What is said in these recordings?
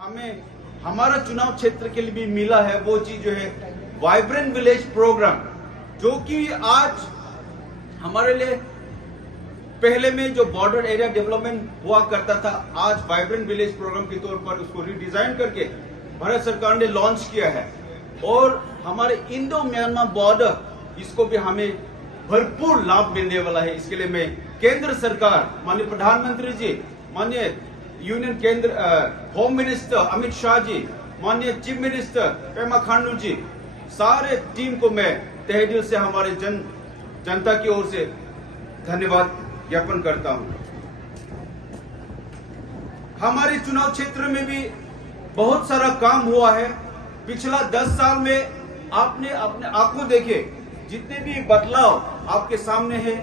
हमें हमारा चुनाव क्षेत्र के लिए भी मिला है वो चीज जो है वाइब्रेंट विलेज प्रोग्राम, जो कि आज हमारे लिए पहले में जो बॉर्डर एरिया डेवलपमेंट हुआ करता था, आज वाइब्रेंट विलेज प्रोग्राम के तौर पर उसको रिडिजाइन करके भारत सरकार ने लॉन्च किया है। और हमारे इंडो म्यांमार बॉर्डर इसको भी हमें भरपूर लाभ मिलने वाला है। इसके लिए मैं केंद्र सरकार, माननीय प्रधानमंत्री जी, माननीय यूनियन केंद्र होम मिनिस्टर अमित शाह जी, माननीय चीफ मिनिस्टर पेमा खांडू जी, सारे टीम को मैं तहे दिल से हमारे जनता की ओर से धन्यवाद ज्ञापन करता हूं। हमारे चुनाव क्षेत्र में भी बहुत सारा काम हुआ है। पिछला 10 साल में आपने अपने आंखों देखे जितने भी बदलाव आपके सामने है,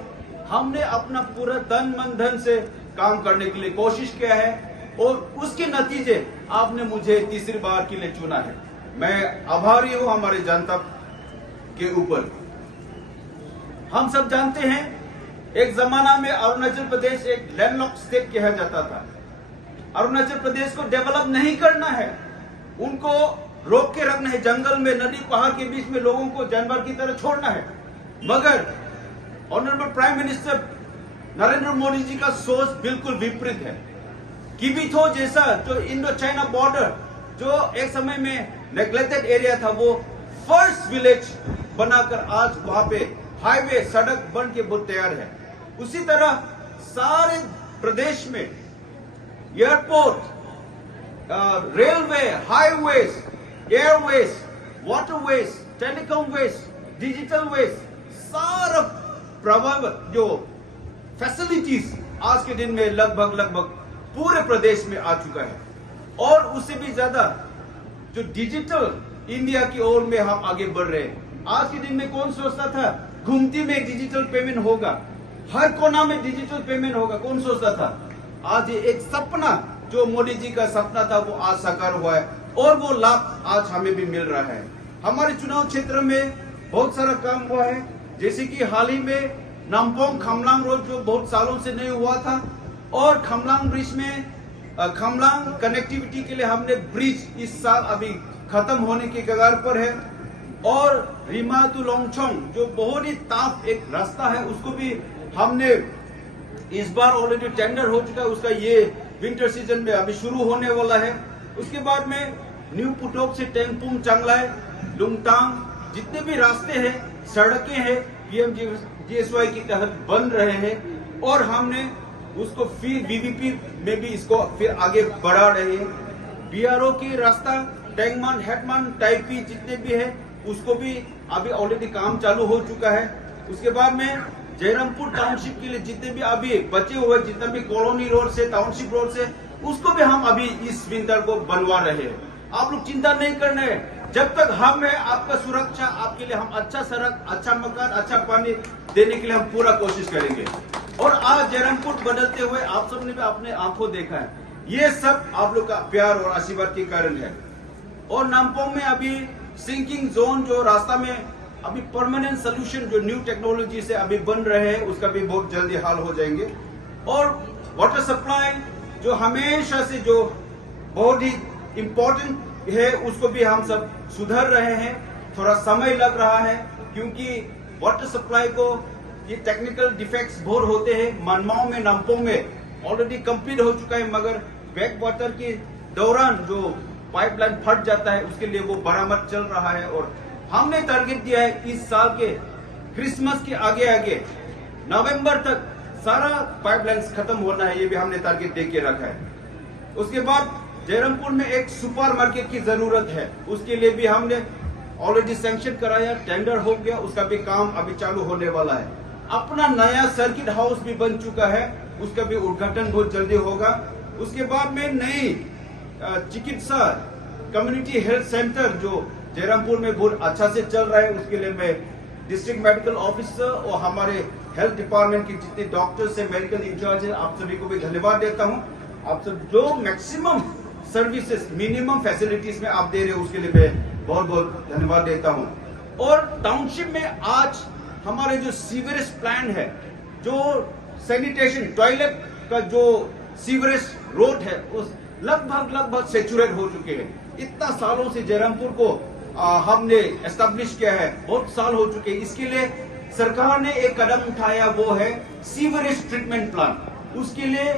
हमने अपना पूरा तन मन धन से काम करने के लिए कोशिश किया है और उसके नतीजे आपने मुझे तीसरी बार के लिए चुना है। मैं आभारी हूं हमारे जनता के ऊपर। हम सब जानते हैं एक जमाना में अरुणाचल प्रदेश एक लैंडलॉक स्टेट कहा जाता था। अरुणाचल प्रदेश को डेवलप नहीं करना है, उनको रोक के रखना है, जंगल में नदी पहाड़ के बीच में लोगों को जानवर की तरह छोड़ना है। मगर honourable prime minister Narendra Modi ji का सोच बिल्कुल विपरीत है। किबिथो जैसा जो इंडो चाइना बॉर्डर जो एक समय में नेग्लेक्टेड एरिया था, वो फर्स्ट विलेज बनाकर आज वहां पे हाईवे सड़क बन के बहुत तैयार है। उसी तरह सारे प्रदेश में airport, railway, highways, airways, waterways, telecom ways, digital ways, सारा प्रभाव जो फैसिलिटीज आज के दिन में लगभग पूरे प्रदेश में आ चुका है। और उससे भी ज्यादा जो डिजिटल इंडिया की ओर में हम आगे बढ़ रहे हैं। आज के दिन में कौन सोचता था घुमती में डिजिटल पेमेंट होगा, हर कोना में डिजिटल पेमेंट होगा, कौन सोचता था? आज ये एक सपना जो मोदी जी का सपना था वो आज साकार हुआ है और वो लाभ आज हमें भी मिल रहा है। हमारे चुनाव क्षेत्र में बहुत सारा काम हुआ है, जैसे कि हाल ही में नामपोंग खमलांग रोड जो बहुत सालों से नहीं हुआ था, और खमलांग ब्रिज में खमलांग कनेक्टिविटी के लिए हमने ब्रिज इस साल अभी खत्म होने के कगार पर है। और रीमा टू लोंगचोंग जो बहुत ही टाफ एक रास्ता है, उसको भी हमने इस बार ऑलरेडी टेंडर हो चुका है, उसका ये विंटर सीजन में अभी शुरू होने वाला है। उसके बाद में न्यू पुटोक से टेंगपुंग, चांगलाई, लुंगटांग जितने भी रास्ते हैं, सड़कें हैं, पीएमजीएसवाई के तहत बन रहे हैं और हमने उसको फिर बीबीपी में भी इसको फिर आगे बढ़ा रहे हैं। बीआरओ की रास्ता टेंगमान, हेटमान, टाइपी जितने भी है उसको भी अभी ऑलरेडी काम चालू हो चुका है। उसके बाद में जयरामपुर टाउनशिप के लिए जितने भी अभी बचे हुए जितना भी कॉलोनी रोड से टाउनशिप रोड से उसको भी हम अभी इस विंटर को बनवा रहे हैं। आप लोग चिंता नहीं करना है, जब तक हम है आपका सुरक्षा, आपके लिए हम अच्छा सड़क, अच्छा मकान, अच्छा पानी देने के लिए हम पूरा कोशिश करेंगे। और आज जयरामपुर बदलते हुए आप सबने भी अपने आंखों देखा है, ये सब आप लोग का प्यार और आशीर्वाद के कारण है। और नामपोंग में अभी सिंकिंग जोन जो रास्ता में अभी परमानेंट सोल्यूशन जो न्यू टेक्नोलॉजी से अभी बन रहे हैं उसका भी बहुत जल्दी हाल हो जाएंगे। और वाटर सप्लाई जो हमेशा से जो बहुत ही इम्पोर्टेंट है उसको भी हम सब सुधर रहे हैं। थोड़ा समय लग रहा है क्योंकि वाटर सप्लाई को ये टेक्निकल डिफेक्ट्स बहुत होते हैं। मनमाओ में, नामपोंग में ऑलरेडी कंप्लीट हो चुका है, मगर बैक वाटर के दौरान जो पाइपलाइन फट जाता है उसके लिए वो मरम्मत चल रहा है। और हमने टारगेट दिया है इस साल के क्रिसमस के आगे नवंबर तक सारा पाइपलाइंस खत्म होना है, ये भी हमने टारगेट दे के रखा है। उसके बाद जयरामपुर में एक सुपर मार्केट की जरूरत है, उसके लिए भी हमने ऑलरेडी सैंक्शन कराया, टेंडर हो गया, उसका भी काम अभी चालू होने वाला है। अपना नया सर्किट हाउस भी बन चुका है, उसका भी उद्घाटन बहुत जल्दी होगा। उसके बाद में नई चिकित्सा कम्युनिटी हेल्थ सेंटर जो जयरामपुर में बहुत अच्छा से चल रहा है, उसके लिए मैं डिस्ट्रिक्ट मेडिकल ऑफिसर और हमारे हेल्थ डिपार्टमेंट के जितने डॉक्टर्स है, मेडिकल इंचार्ज है, आप सभी को भी धन्यवाद देता हूं। आप सब जो मैक्सिमम सर्विसेज, मिनिमम फैसिलिटीज में आप दे रहे हो उसके लिए मैं बहुत बहुत धन्यवाद देता हूं। और टाउनशिप में आज हमारे जो सीवरेज प्लान है, जो सैनिटेशन टॉयलेट का जो सीवरेज रोड है, उस लगभग सेचुरेट हो चुके हैं। इतना सालों से जयरामपुर को हमने एस्टेब्लिश किया है, बहुत साल हो चुके हैं। इसके लिए सरकार ने एक कदम उठाया, वो है सीवरेज ट्रीटमेंट प्लांट। उसके लिए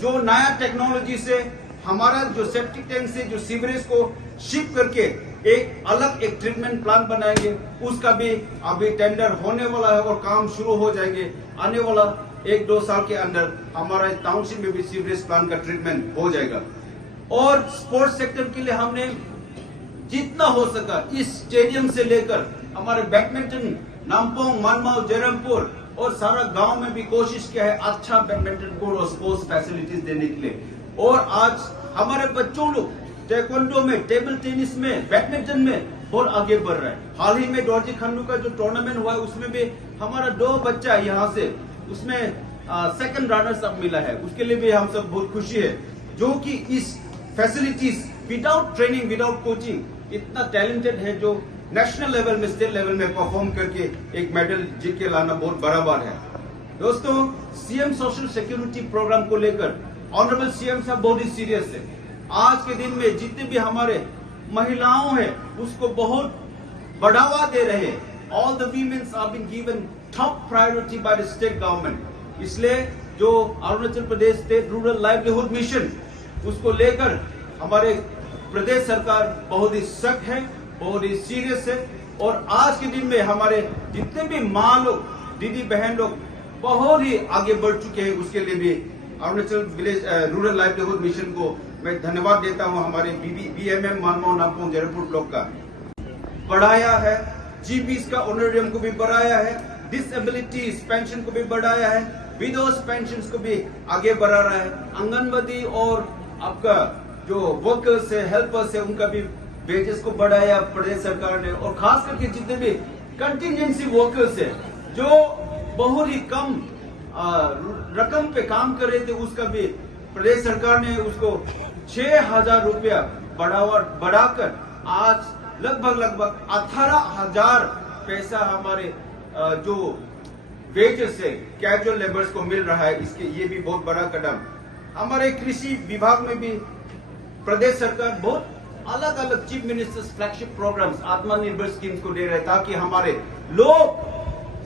जो नया टेक्नोलॉजी से हमारा जो सेप्टिक टैंक से जो सीवरेज को शिफ्ट करके एक ट्रीटमेंट प्लांट बनाएंगे, उसका भी अभी टेंडर होने वाला है और काम शुरू हो जाएंगे। आने वाला 1-2 साल के अंदर हमारा टाउनशिप में भी सीवरेज प्लांट का ट्रीटमेंट हो जाएगा। और स्पोर्ट्स सेक्टर के लिए हमने जितना हो सका इस स्टेडियम से लेकर हमारे बैडमिंटन नामपोंग, मनमाव, जयरामपुर और सारा गांव में भी कोशिश किया है अच्छा बैडमिंटन कोर्ट और स्पोर्ट्स फैसिलिटीज देने के लिए। और आज हमारे बच्चों लोग टेक्वांडो में, टेबल टेनिस में, बैडमिंटन में बहुत आगे बढ़ रहा है। हाल ही में डोरजी खन्नू का जो टूर्नामेंट हुआ है उसमें भी हमारा 2 बच्चा यहाँ से उसमें सेकंड रनर्स अप मिला है। उसके लिए भी हम सब बहुत खुशी है, जो कि इस facilities without training, without coaching इतना टैलेंटेड है, जो नेशनल लेवल में, स्टेट लेवल में परफॉर्म करके एक मेडल जीत के लाना बहुत बड़ा बात है। दोस्तों, सीएम सोशल सिक्योरिटी प्रोग्राम को लेकर ऑनरेबल सीएम साहब बहुत ही सीरियस है। आज के दिन में जितने भी हमारे महिलाओं हैं उसको बहुत बढ़ावा दे रहे हैं। All the womens are being given top priority by the state government. इसलिए जो Arunachal Pradesh state rural livelihood mission उसको लेकर हमारे प्रदेश सरकार बहुत ही सख्त है, बहुत ही सीरियस है। और आज के दिन में हमारे जितने भी माँ लोग, दीदी बहन लोग बहुत ही आगे बढ़ चुके हैं। उसके लिए भी Arunachal village rural livelihood mission को मैं धन्यवाद देता हूं। हमारे बीएमएम मनमाव नामपोंग जयरामपुर ब्लॉक का बढ़ाया है, जीबीस का ऑनरेरियम को भी बढ़ाया है, डिसेबिलिटीज पेंशन को भी बढ़ाया है, विडोज पेंशन को भी आगे बढ़ा रहा है। आंगनबाड़ी और आपका जो वर्कर्स है, हेल्पर्स है, उनका भी वेजेस को बढ़ाया प्रदेश सरकार ने। और खास करके जितने भी कंटिजेंसी वर्कर्स है जो बहुत ही कम रकम पे काम कर रहे थे, उसका भी प्रदेश सरकार ने उसको 6,000 रुपया बढ़ाकर आज लगभग 18,000 पैसा हमारे जो वेजेस है कैजुअल लेबर्स को मिल रहा है। इसके ये भी बहुत बड़ा कदम। हमारे कृषि विभाग में भी प्रदेश सरकार बहुत अलग अलग चीफ मिनिस्टर्स फ्लैगशिप प्रोग्राम्स, आत्मनिर्भर स्कीम्स को दे रहे हैं, ताकि हमारे लोग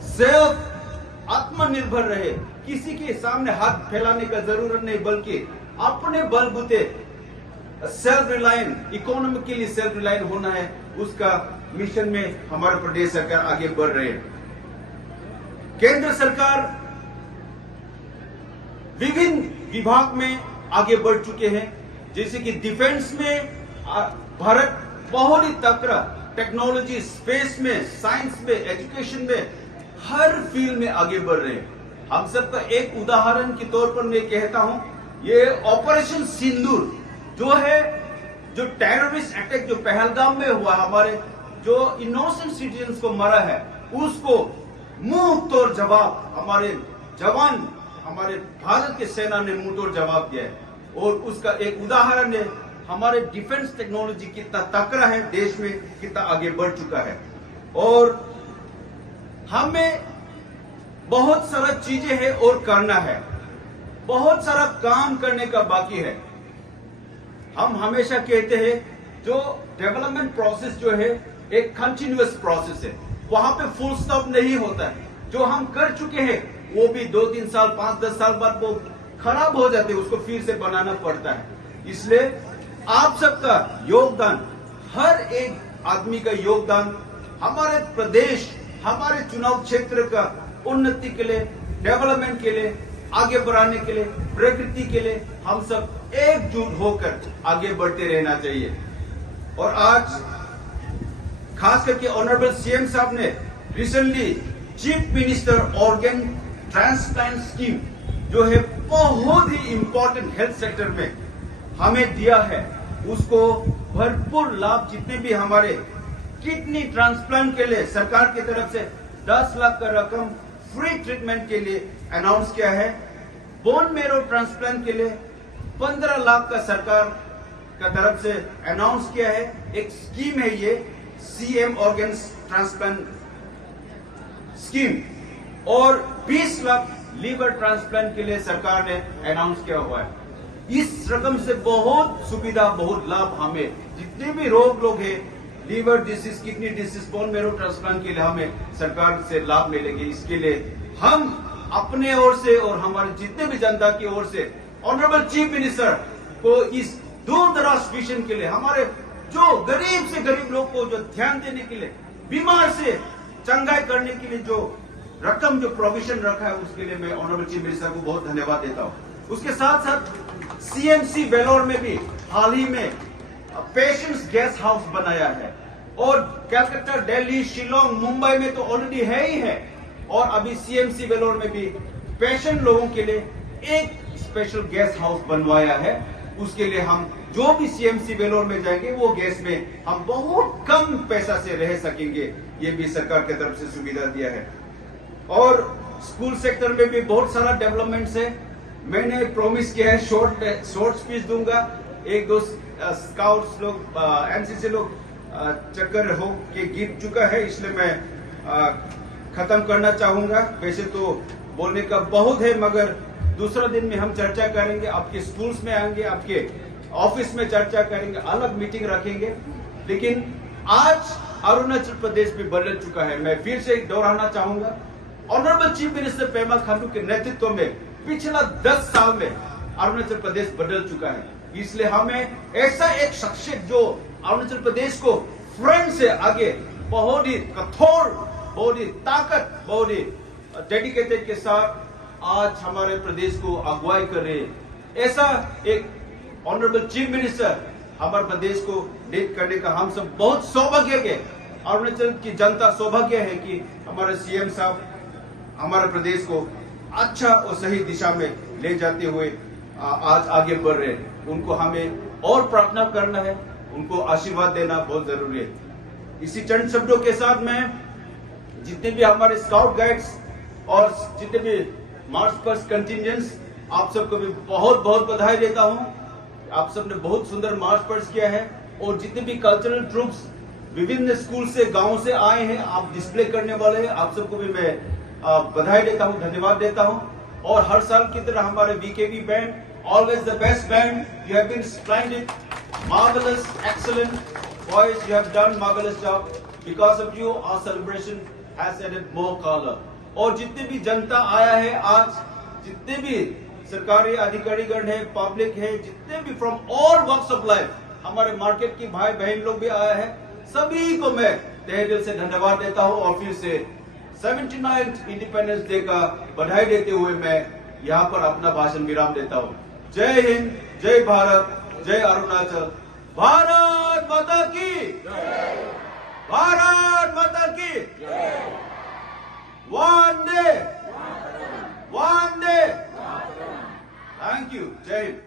सेल्फ आत्मनिर्भर रहे। किसी के सामने हाथ फैलाने का जरूरत नहीं, बल्कि अपने बलबूते self reliant, economically self reliant होना है। उसका मिशन में हमारा प्रदेश सरकार आगे बढ़ रहे हैं। केंद्र सरकार विभिन्न विभाग में आगे बढ़ चुके हैं, जैसे कि डिफेंस में भारत बहुत ही तगड़ा, टेक्नोलॉजी, स्पेस में, साइंस में, एजुकेशन में, हर फील्ड में आगे बढ़ रहे हैं। हम सबका एक उदाहरण के तौर पर मैं कहता हूं, ये ऑपरेशन सिंदूर जो है, जो टेररिस्ट अटैक जो पहलगाम में हुआ, हमारे जो इनोसेंट सिटीजन्स को मरा है, उसको मुंह तोड़ जवाब हमारे जवान, हमारे भारत के सेना ने मुंह तोड़ जवाब दिया है। और उसका एक उदाहरण है हमारे डिफेंस टेक्नोलॉजी कितना तकड़ा है, देश में कितना आगे बढ़ चुका है। और हमें बहुत सारा चीजें है और करना है, बहुत सारा काम करने का बाकी है। हम हमेशा कहते हैं जो डेवलपमेंट प्रोसेस जो है एक कंटिन्यूअस प्रोसेस है, वहां पे फुल स्टॉप नहीं होता है। जो हम कर चुके हैं वो भी 2-3 साल, 5-10 साल बाद वो खराब हो जाते हैं, उसको फिर से बनाना पड़ता है। इसलिए आप सबका योगदान, हर एक आदमी का योगदान हमारे प्रदेश, हमारे चुनाव क्षेत्र का उन्नति के लिए, डेवलपमेंट के लिए, आगे बढ़ाने के लिए, प्रकृति के लिए हम सब एकजुट होकर आगे बढ़ते रहना चाहिए। और आज खास करके ऑनरेबल सीएम साहब ने recently chief minister organ transplant scheme जो है बहुत ही इंपॉर्टेंट हेल्थ सेक्टर में हमें दिया है, उसको भरपूर लाभ, जितने भी हमारे किडनी ट्रांसप्लांट के लिए सरकार की तरफ से 10 लाख का रकम फ्री ट्रीटमेंट के लिए अनाउंस किया है। बोन मैरो ट्रांसप्लांट के लिए 15 लाख का सरकार का तरफ से अनाउंस किया है। एक स्कीम है ये, सीएम ऑर्गन्स ट्रांसप्लांट स्कीम। और 20 लाख लीवर ट्रांसप्लांट के लिए सरकार ने अनाउंस किया हुआ है। इस रकम से बहुत सुविधा, बहुत लाभ हमें, जितने भी लोग हैं, liver disease, kidney disease, bone marrow transplant के लिए हमें सरकार से लाभ मिलेंगे। इसके लिए हम अपने ओर से और हमारे जितने भी जनता की ओर से ऑनरेबल चीफ मिनिस्टर को इस दूर दराज विजन के लिए, हमारे जो गरीब से गरीब लोग को जो ध्यान देने के लिए, बीमार से चंगाई करने के लिए जो रकम, जो प्रोविजन रखा है, उसके लिए मैं ऑनरेबल चीफ मिनिस्टर को बहुत धन्यवाद देता हूं। उसके साथ साथ सीएमसी वेलोर में भी हाल ही में पेशेंट्स गेस्ट हाउस बनाया है, और कलकत्ता, दिल्ली, शिलोंग, मुंबई में तो ऑलरेडी है ही है, और अभी सीएमसी वेलोर में भी पेशेंट लोगों के लिए एक स्पेशल गेस्ट हाउस बनवाया है। उसके लिए हम जो भी सीएमसी वेलोर में जाएंगे वो गेस्ट में हम बहुत कम पैसा से रह सकेंगे, ये भी सरकार की तरफ से सुविधा दिया है। और स्कूल सेक्टर में भी बहुत सारा डेवलपमेंट्स है। मैंने प्रॉमिस किया है शॉर्ट स्पीच दूंगा। एक दो स्काउट्स लोग, एनसीसी लोग चक्कर हो के गिर चुका है, इसलिए मैं खत्म करना चाहूंगा। वैसे तो बोलने का बहुत है, मगर दूसरा दिन में हम चर्चा करेंगे, आपके स्कूल्स में आएंगे, आपके ऑफिस में चर्चा करेंगे, अलग मीटिंग रखेंगे। लेकिन आज अरुणाचल प्रदेश भी बदल चुका है। मैं फिर से दोहराना चाहूंगा, honourable chief minister Pema Khandu के नेतृत्व में पिछला 10 साल में अरुणाचल प्रदेश बदल चुका है। इसलिए हमें ऐसा एक शख्सियत जो अरुणाचल प्रदेश को फ्रंट से आगे बहुत ही कठोर, बहुत ही ताकत, बहुत ही डेडिकेटेड के साथ आज हमारे प्रदेश को अगुवाई कर रहे हैं, ऐसा एक ऑनरेबल चीफ मिनिस्टर हमारे प्रदेश को लीड करने का हम सब बहुत सौभाग्य के, अरुणाचल की जनता सौभाग्य है कि हमारे सीएम साहब हमारे प्रदेश को अच्छा और सही दिशा में ले जाते हुए आज आगे बढ़ रहे हैं। उनको हमें और प्रार्थना करना है, उनको आशीर्वाद देना बहुत जरूरी है। इसी चंद शब्दों के साथ मैं जितने भी हमारे स्काउट गाइड्स और जितने भी मार्च पास्ट कंटिजेंट्स, आप सबको भी बहुत बहुत बधाई देता हूं। आप सबने बहुत सुंदर मार्च पास्ट किया है, और जितने भी कल्चरल ट्रूप्स विभिन्न स्कूल से, गांव से आए हैं, आप डिस्प्ले करने वाले हैं, आप सबको भी मैं बधाई देता हूं, धन्यवाद देता हूं। और हर साल की तरह हमारे BKB band, always the best band, you have been splendid, marvellous, excellent boys, you have done marvellous job. Because of you our celebration has added more colour. और जितने भी जनता आया है आज, जितने भी सरकारी अधिकारीगण है, पब्लिक है, जितने भी from all walks of life, हमारे मार्केट की भाई बहन लोग भी आया है, सभी को मैं तहे दिल से धन्यवाद देता हूं। और फिर से 79th इंडिपेंडेंस डे का बधाई देते हुए मैं यहाँ पर अपना भाषण विराम देता हूँ। जय हिंद, जय भारत, जय अरुणाचल, भारत माता की, भारत माता की, वंदे, वंदे। थैंक यू, जय हिंद।